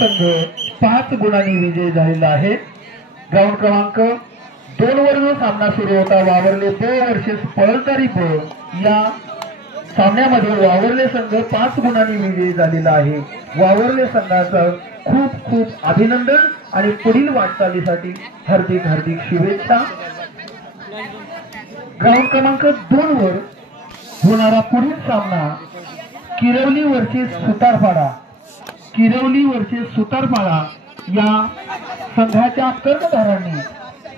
संघ 5 गुणांनी विजयी झालेला आहे। ग्राउंड क्रमांक 2 वर जो सामना सुरू होता वावरले ब वर्सेस पळसदारी ब, या सामन्यामध्ये वावरले संघ 5 गुणांनी विजयी झालेला आहे। वावरले संघाचं खूप खूप अभिनंदन आणि पुढील वाटचालीसाठी हार्दिक हार्दिक शुभेच्छा। ग्राउंड क्रमांक 2 वर होणारा पुढील सामना किरवली वर्सेस सुतारपाडा, किरवली वर्सेस सुतारपाडा या संघाच्या कर्णधारांनी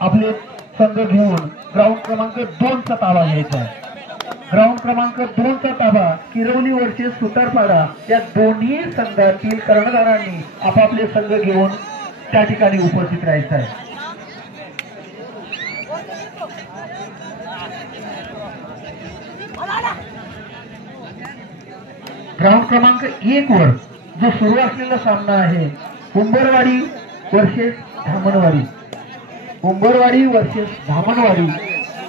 आपले संघ घेऊन ग्राउंड क्रमांक 2 चा ताबा घ्यायचा आहे। ग्राउंड क्रमांक 2 चा ताबा किरवली वर्सेस सुतारपाडा या दोन्ही संघातील कर्णधारांनी आपापले संघ घेऊन त्या ठिकाणी उपस्थित राहायचं आहे। ग्राउंड क्रमांक 1 वर जो सुरू असलेला सामना आहे उंबरवाडी वर्सेस धामणवाडी, उंबरवाडी वर्सेस धामणवाडी।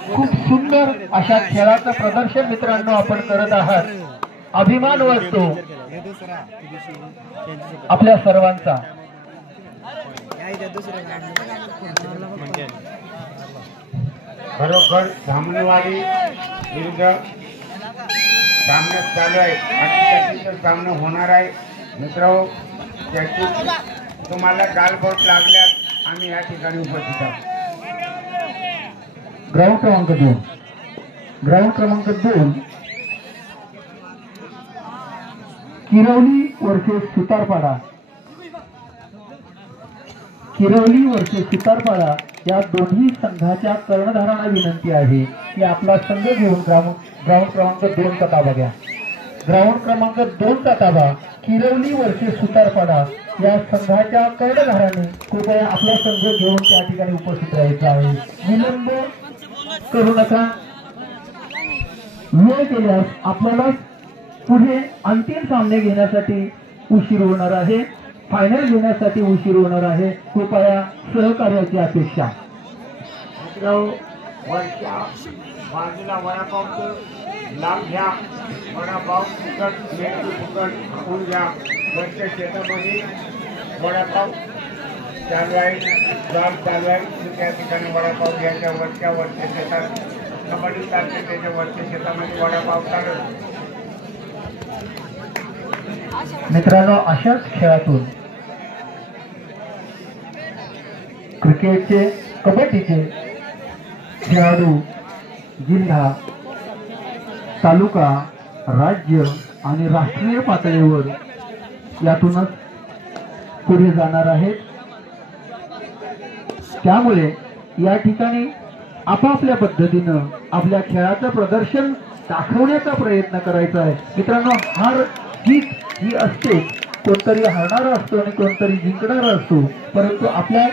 खूप सुंदर अशा खेळाचं प्रदर्शन मित्रांनो आपण करत आहात। अभिमान वाटतो आपल्या सर्वांचा। खरोखर धामणवाडी विरुद्ध सामना चालू आहे आणि सामना होणार आहे मित्रांनो। त्याची तुम्हाला गालबोट लागल्यास आम्ही या ठिकाणी उपस्थित आहोत। ग्राउंड क्रमांक 2, ग्राउंड क्रमांक 2 किरवली वर्सेस सुतारपाडा, किरवली वर्सेस सुतारपाडा या दोन्ही संघाच्या कर्णधारांना विनंती आहे की आपला संघ घेऊन ग्राउंड क्रमांक 2 चा ताबा घ्या। ग्राउंड क्रमांक 2 चा ताबा किरवली वर्सेस सुतारपाडा या संघाच्या कर्णधारांनी कृपया आपला संघ घेऊन त्या ठिकाणी उपस्थित राहायचा आहे। विलंब करू नका, वेळ केल्यास आपल्याला पुढे अंतिम सामने घेण्यासाठी उशीर होणार आहे, फायनल घेण्यासाठी उशीर होणार आहे। कृपया सहकार्याची अपेक्षा। बाजूला वडापावचं लाभ घ्या, वडापाव फुकट, मेथी फुकट खाऊन घ्या। वरच्या शेतामध्ये वडापाव चालू आहे, जॉब चालू आहे, त्या ठिकाणी वडापाव घ्यायच्या। वरच्या शेतात कबड्डी चालते, त्याच्या वरच्या शेतामध्ये वडापाव चालू। मित्रांनो, अशाच खेळातून क्रिकेटचे, कबड्डीचे खेळाडू जिल्हा, तालुका, राज्य आणि राष्ट्रीय पातळीवर यातूनच पुढे जाणार आहेत। त्यामुळे या ठिकाणी आपापल्या पद्धतीनं आपल्या खेळाचं प्रदर्शन दाखवण्याचा प्रयत्न करायचा आहे। मित्रांनो, हार जीत ही असते, कोणतरी हारणारा असतो आणि कोणतरी जिंकणारा असतो, परंतु आपल्या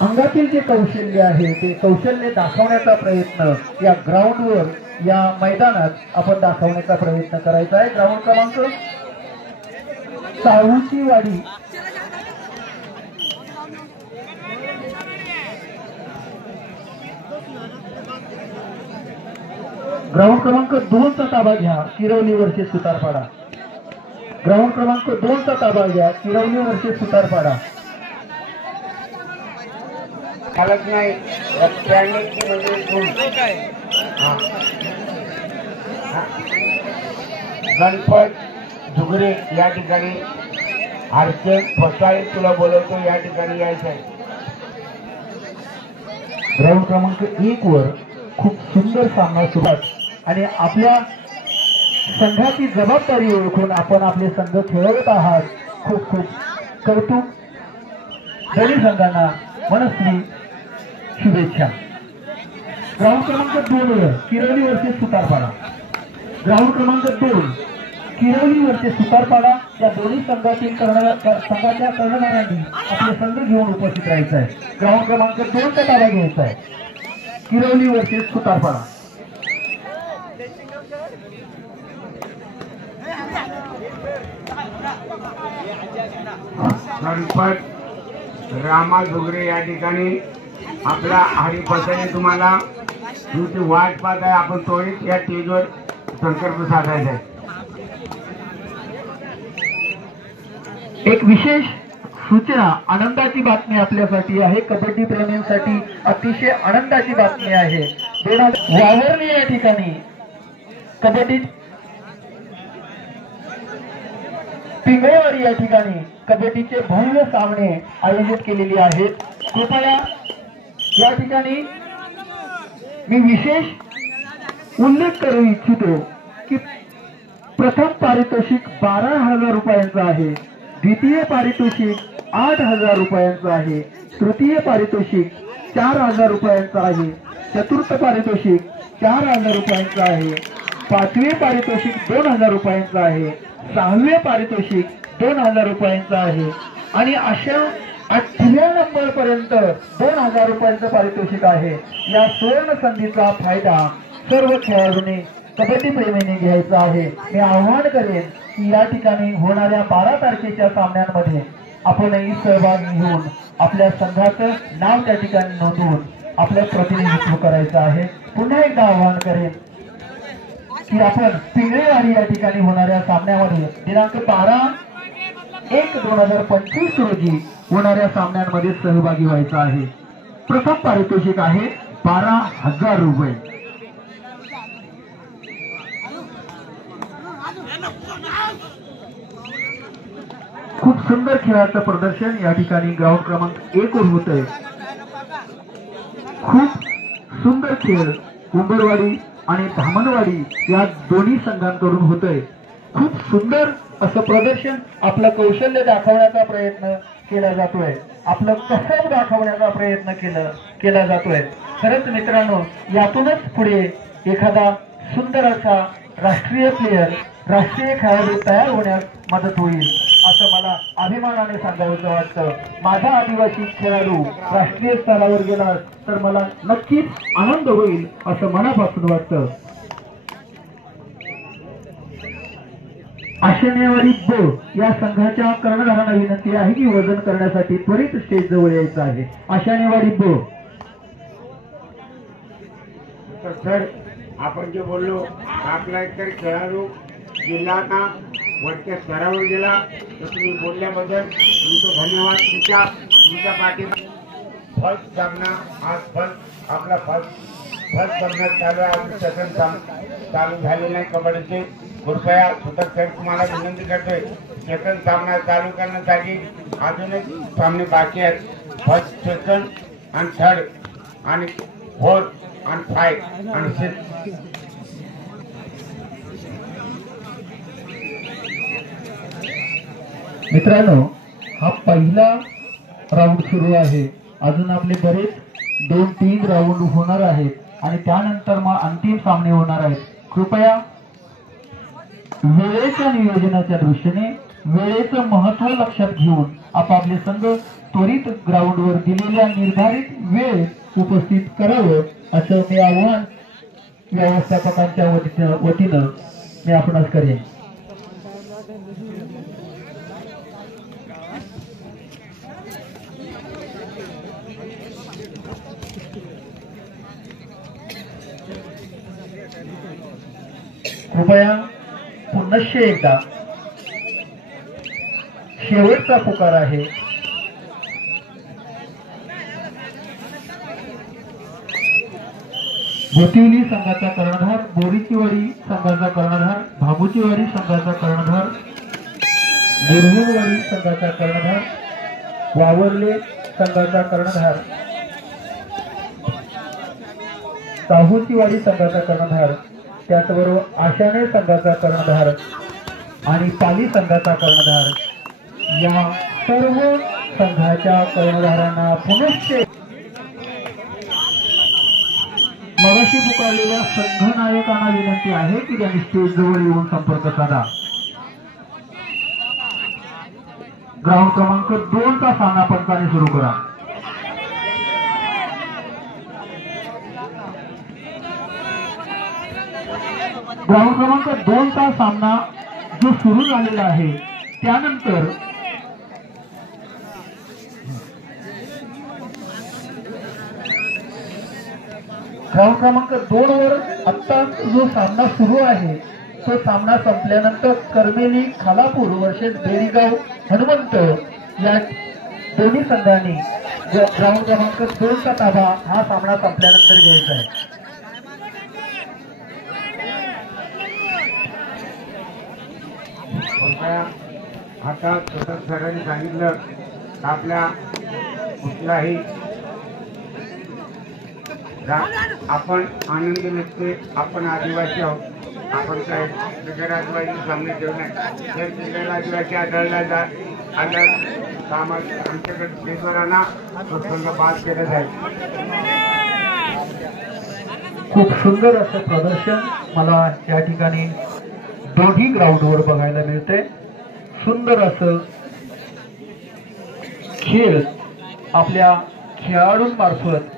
अंगातील जे कौशल्य आहे ते कौशल्य दाखवण्याचा प्रयत्न या ग्राउंडवर, या मैदानात आपण दाखवण्याचा प्रयत्न करायचा आहे। ग्राउंड क्रमांक सावूची वाडी, ग्राउंड क्रमांक 2 चा ताबा घ्या, किरवली वर्सेस सुतारपाडा। ग्राउंड क्रमांक 2 चा ताबा घ्या, किरवली वर्सेस सुतारपाडा। चालत नाही गणपत झुगरे या ठिकाणी, आरके फसाळे तुला बोलवतो, या ठिकाणी यायचं आहे। ग्राउंड क्रमांक 1 वर खूप सुंदर सामना सुरू आहे आणि आपल्या संघाची जबाबदारी ओळखून आपण आपले संघ खेळवत आहात। खूप खूप कौतुक, दोन्ही संघांना मनस्वी शुभेच्छा। ग्राउंड क्रमांक 2 वर किरवली वर्सेस सुतारपाडा, ग्राउंड क्रमांक 2 किरवली वर्सेस सुतारपाडा या दोन्ही संघातील संघाच्या कर्णधारांनी आपले संघ घेऊन उपस्थित राहायचं आहे। ग्राउंड क्रमांक 2 चा ताबा घ्यायचा आहे, किरवली वर्सेस सुतारपाडा। गणपत रामा झुगरे या ठिकाणी आपला हरिप्रसाद तुम्हाला तुमची वाट पाहत आहे। आपण त्वरित या स्टेजवर संकल्प साधायचा आहे। एक विशेष सूचना, आनंदाची बातमी आपल्यासाठी आहे, कबड्डी प्रेमींसाठी अतिशय आनंदाची बातमी आहे। वावरली या ठिकाणी कबड्डी पिंगळेवाडी या ठिकाणी कबड्डीचे भव्य सामने आयोजित केलेले आहेत। कृपया या ठिकाणी मी विशेष उल्लेख करू इच्छितो की प्रथम पारितोषिक 12,000 रुपयांचं आहे, द्वितीय पारितोषिक 8,000 रुपयांचं आहे, तृतीय पारितोषिक 4,000 रुपयांचं आहे, चतुर्थ पारितोषिक 4,000 रुपयांचं आहे, पाचवे पारितोषिक 2,000 रुपयांचं आहे, सहावे पारितोषिक 2,000 रुपयांचं आहे आणि अशा 8व्या नंबर पर्यंत 2,000 रुपयांचं पारितोषिक आहे। या सुवर्ण संधीचा फायदा सर्व खेळाडूंनी कबड्डी प्रेमींनी घ्यायचा आहे। मी आवाहन करेन की या ठिकाणी होणाऱ्या 12 तारखेच्या सामन्यांमध्ये आपणही सहभागी होऊन आपल्या संघाचं नाव त्या ठिकाणी नोंदवून आपलं प्रतिनिधित्व करायचं आहे। पुन्हा एकदा आवाहन करेन की आपण पिंगळेवाडी या ठिकाणी होणाऱ्या सामन्यामध्ये दिनांक 12/1/2025 रोजी होणाऱ्या सामन्यांमध्ये सहभागी व्हायचं आहे। प्रथम पारितोषिक आहे 12,000 रुपये। खूप सुंदर खेळाचं प्रदर्शन या ठिकाणी ग्राउंड क्रमांक 1 वर होत आहे। खूप सुंदर खेळ उंबरवाडी आणि धामणवाडी या दोन्ही संघांकडून होत आहे। खूप सुंदर असं प्रदर्शन, आपलं कौशल्य दाखवण्याचा प्रयत्न केला जातोय, आपलं कसब दाखवण्याचा प्रयत्न केला जातोय। खरंच मित्रांनो, यातूनच पुढे एखादा सुंदर असा राष्ट्रीय प्लेयर, राष्ट्रीय खेळाडू तयार होण्यास मदत होईल असं मला अभिमानाने सांगायचं वाटतं। माझा आदिवासी खेळाडू राष्ट्रीय स्तरावर गेला तर मला नक्कीच आनंद होईल असं मनापासून वाटतं। आशेनेवाडी ब या संघाच्या कर्णधारांना विनंती आहे की वजन करण्यासाठी त्वरित स्टेज जवळ यायचं आहे। आशेनेवाडी ब सर, आपण जे बोललो आपला एकतर खेळाडू जिल्ह्याना वरच्या स्तरावर गेला तर तुम्ही बोलल्याबद्दल तुमचं धन्यवाद। तुमच्या पाठीमागे फर्स्ट सामना आज आपला फर्स्ट सामना चालू आहे। अजून सेकंड चालू झालेला नाही कबड्डीचे। कृपया सुधर सर तुम्हाला विनंती करतोय, सेकंड सामना चालू करण्यासाठी अजून एक सामने बाकी आहेत। फर्स्ट, सेकंड आणि थर्ड आणि फोर्थ आणि 5 आणि 6। मित्रांनो, हा पहिला राऊंड सुरू आहे। अजून आपले बरेच 2-3 राऊंड होणार आहेत आणि त्यानंतर मग अंतिम सामने होणार आहेत। कृपया वेळेच्या नियोजनाच्या दृष्टीने वेळेचं महत्त्व लक्षात घेऊन आपापले संघ त्वरित ग्राउंडवर दिलेल्या निर्धारित वेळेत उपस्थित करावं असं मी आवाहन व्यवस्थापकांच्या वतीनं मी आपणास करेन। कृपया पुनश्च एकदा शेवटचा पुकार आहे। गोतिवली संघाचा कर्णधार, बोरीचीवाडी संघाचा कर्णधार, भाबूचीवाडी संघाचा कर्णधार, निर्मूळवाडी संघाचा कर्णधार, वावरले संघाचा कर्णधार, साहूचीवाडी संघाचा कर्णधार, त्याचबरोबर आशाने संघाचा कर्णधार आणि पाली संघाचा कर्णधार या सर्व संघाच्या कर्णधारांना पुनश्च मगाशी पुकारलेल्या संघनायकांना विनंती आहे की त्यांनी स्टेज जवळ येऊन संपर्क साधा। ग्राउंड क्रमांक 2 चा सामना पंचाने सुरू करा। ग्राउंड क्रमांक 2 चा सामना जो सुरू झालेला आहे त्यानंतर ग्राउंड क्रमांक 2 वर आता जो सामना सुरू आहे तो सामना संपल्यानंतर करमेली खालापूर वर्सेस बेरीगाव हनुमंत या दोन्ही संघांनी ग्राउंड क्रमांक 2 चा ताबा हा सामना संपल्यानंतर घ्यायचा आहे. आता स्वतः सरांनी सांगितलं आपल्या कुठलाही आपण आनंद नसते, आपण आदिवासी आहोत. आपण काय बिगर आदिवासी सामने ठेवू नये. जर बिगर आदिवासी आढळला आमच्याकडे देशवरांना संघ बाद केलं जाईल. खूप सुंदर असं प्रदर्शन मला या ठिकाणी दोन्ही ग्राउंडवर बघायला मिळते. सुंदर असं खेळ आपल्या खेळाडूंमार्फत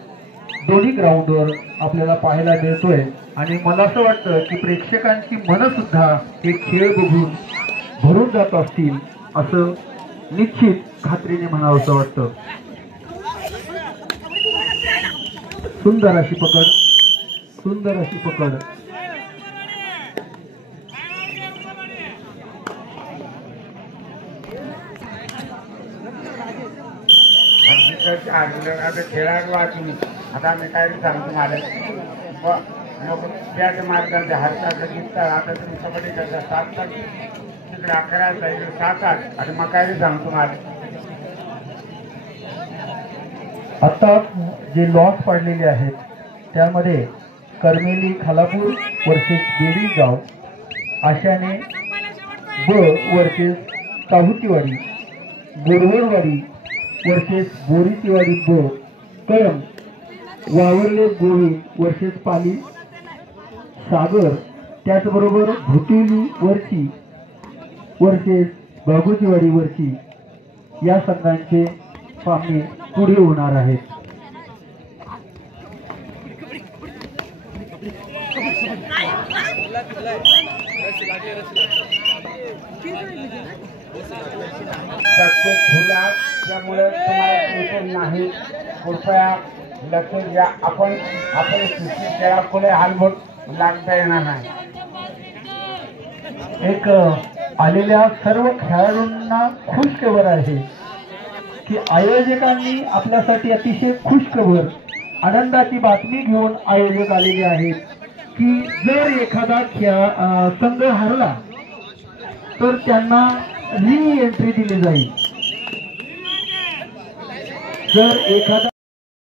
दोन्ही ग्राउंडवर आपल्याला पाहायला मिळतोय आणि मला असं वाटतं की प्रेक्षकांची मनं सुद्धा हे खेळ बघून भरून जात असतील असं निश्चित खात्रीने म्हणावंसं वाटतं. सुंदर अशी पकड, सुंदर अशी पकड. आता खेळाडू आहात तुम्ही. आता मी काय सांगतो मला त्याच्या मार्गाने हातात जिंकतात. आता तुम्ही कबड्डी करता 7 तास तिकडे 11 जाईल 7 8 आणि मग काय सांगतो मला. आता जे लॉस पडलेले आहेत त्यामध्ये करमेली खालापूर वर्सेस बेडीगाव, आशाने ब वर्सेस काहुतीवाडी, बोरवडवाडी वर्सेस बोरीतिवाडी ब, कळम वावरले गोवी वर्सेस पाली सागर, त्याचबरोबर भुतिवली वरची वर्सेस बागोजीवाडी वरची या संघांचे सामने पुढे होणार आहेत. त्यामुळे तुम्हाला नाही कृपया लक्ष द्या. आपण खेळा पुढे हालबोट लागता येणार नाही. एक आलेल्या सर्व खेळाडूंना खुशखबर आहे की आयोजकांनी आपल्यासाठी अतिशय खुशखबर आनंदाची बातमी घेऊन आयोजक आलेले आहेत की जर एखादा संघ हरला तर त्यांना री एंट्री दिली जाईल. जर एखादा